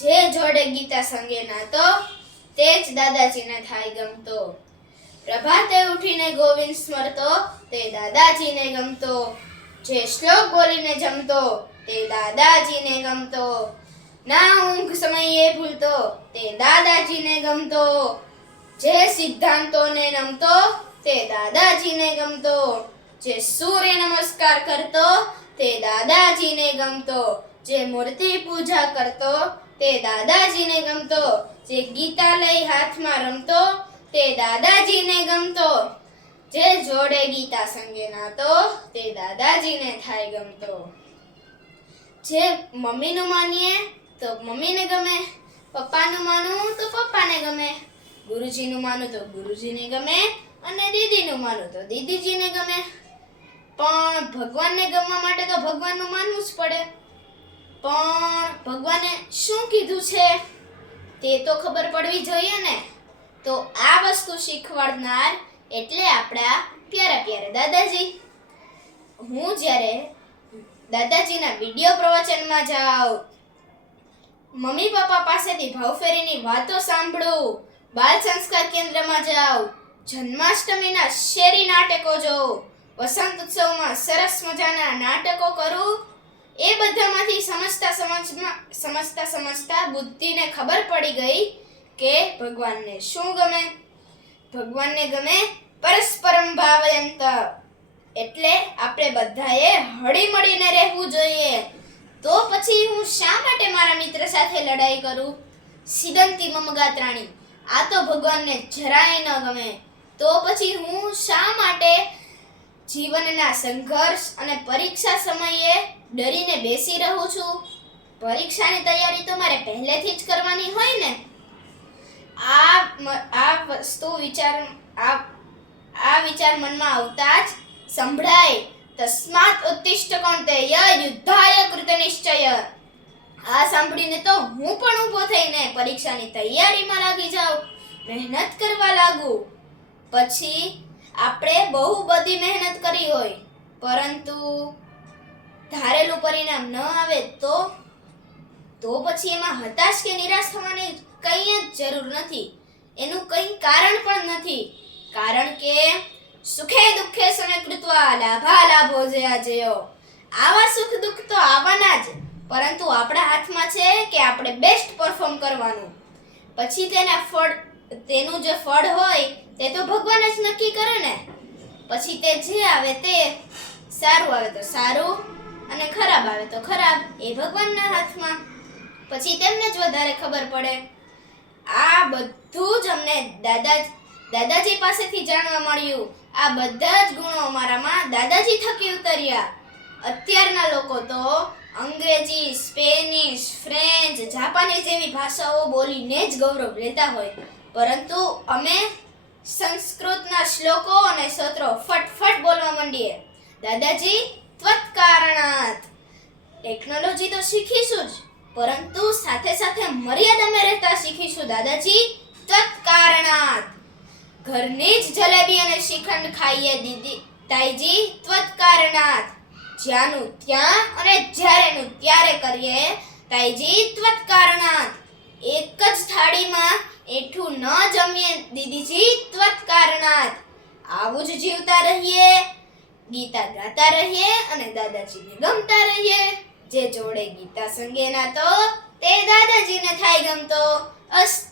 જે જોડે ગીતા સંગે નાતો તે જ દાદાજીને થાય ગમતો. પ્રભાતે ઉઠીને ગોવિંદ સ્મરતો તે દાદાજીને ગમતો. જે શ્લોક બોલીને જમતો તે દાદાજીને ગમતો. ના ઊંઘ સમયે ભૂલતો તે દાદાજીને ગમતો. જે સિદ્ધાંતોને નમતો તે દાદાજીને ગમતો. જે સૂર્ય નમસ્કાર કરતો તે દાદાજીને ગમતો. જે મૂર્તિ પૂજા કરતો તે દાદાજીને ગમતો. જે ગીતા લઈ હાથમાં રમતો તે દાદાજીને ગમતો. જે જોડે ગીતા સંગે નાતો તે દાદાજીને થાય ગમતો. જે મમ્મીનું માનીએ તો મમ્મીને ગમે, પપ્પાનું માનું તો પપ્પાને ગમે, ગુરુજીનું માનું તો ગુરુજીને ગમે અને દીદીનું માનું તો દીદીજીને ગમે. પણ ભગવાનને ગમવા માટે તો ભગવાનનું માનવું જ પડે. પણ ભગવાને શું કીધું છે તે તો ખબર પડવી જોઈએ ને. તો આ વસ્તુ શીખવાડનાર એટલે આપણા પ્યારા પ્યારા દાદાજી. હું જ્યારે દાદાજીના વિડીયો પ્રવચનમાં જાઉં, મમ્મી પપ્પા પાસેથી ભાવફેરીની વાતો સાંભળું, બાલ સંસ્કાર કેન્દ્રમાં જાઉં, જન્માષ્ટમીના શેરી નાટકો જોઉં, વસંત ઉત્સવમાં સરસ મજાના નાટકો કરું, એ બધામાંથી સમજતા બુદ્ધિને ખબર પડી ગઈ કે ભગવાનને શું ગમે. ભગવાનને ગમે પરસ્પરમ ભાવયંત, એટલે આપણે બધાએ હળી મળીને રહેવું જોઈએ. તો પછી હું શા માટે મારા મિત્ર સાથે લડાઈ કરું? સિદંતી મમ ગાત્રાણી, આ તો ભગવાનને જરાય ન ગમે. તો પછી હું શા માટે જીવનના સંઘર્ષ અને પરીક્ષા સમયે ડરીને બેસી રહું છું? પરીક્ષાની તૈયારી તો મારે પહેલેથી જ કરવાની હોય ને. આ વિચાર મનમાં આવતા જ સંભળાય, તસ્માત ઉત્તિષ્ઠ કૌંતેય યુદ્ધાય કૃત નિશ્ચય. આ સાંભળીને તો હું પણ ઊભો થઈને પરીક્ષાની તૈયારીમાં લાગી જાઉં, મહેનત કરવા લાગુ. પછી આપણે બહુ બધી મહેનત કરી હોય પરંતુ ધારેલું પરિણામ ન આવે તો પછી એમાં હતાશ કે નિરાશ થવાની કંઈ જ જરૂર નથી. એનું કંઈ કારણ પણ નથી. કારણ કે સુખે દુઃખે સમે કૃત્વા લાભા લાભો જયા જયો. આવા સુખ દુઃખ તો આવવાના જ, પરંતુ આપણા હાથમાં છે કે આપણે બેસ્ટ પરફોર્મ કરવાનું. પછી તેનું જે ફળ હોય તે તો ભગવાન જ નક્કી કરે ને. પછી તે જે આવે તે, સારું આવે તો સારું અને ખરાબ આવે તો ખરાબ, એ ભગવાનના હાથમાં. પછી તેમને જ વધારે ખબર પડે. આ બધું જ અમને દાદાજી પાસેથી જાણવા મળ્યું. આ બધા જ ગુણો અમારામાં દાદાજી થકી ઉતર્યા. અત્યારના લોકો તો અંગ્રેજી, સ્પેનિશ, ફ્રેન્ચ, જાપાનીઝ જેવી ભાષાઓ બોલીને જ ગૌરવ લેતા હોય, પરંતુ અમે સંસ્કૃતના શ્લોકો અને સ્તોત્રો ફટફટ બોલવા માંડીએ. દાદાજી ત્વત કારણાત. ટેકનોલોજી તો શીખીશું જ, પરંતુ સાથે સાથે મર્યાદામાં રહેતા શીખીશું. દાદાજી ત્વત કારણાત. ઘરની જ જલેબી અને શ્રીખંડ ખાઈએ દીદી તાઈજી ત્વત કારણાત. જ્યાંનું ત્યાં અને જ્યારેનું ત્યારે કરીએ તાઈજી ત્વત કારણાત. એક જ થાળીમાં એઠું ન જમીએ દીદીજી ત્વત કારણાત. આવું જ જીવતા રહીએ, ગીતા ગાતા રહીએ અને દાદાજીને ગમતા રહીએ. જે જોડે ગીતા સંગે નાતો તે દાદાજીને થાય ગમતો. અસ્તુ.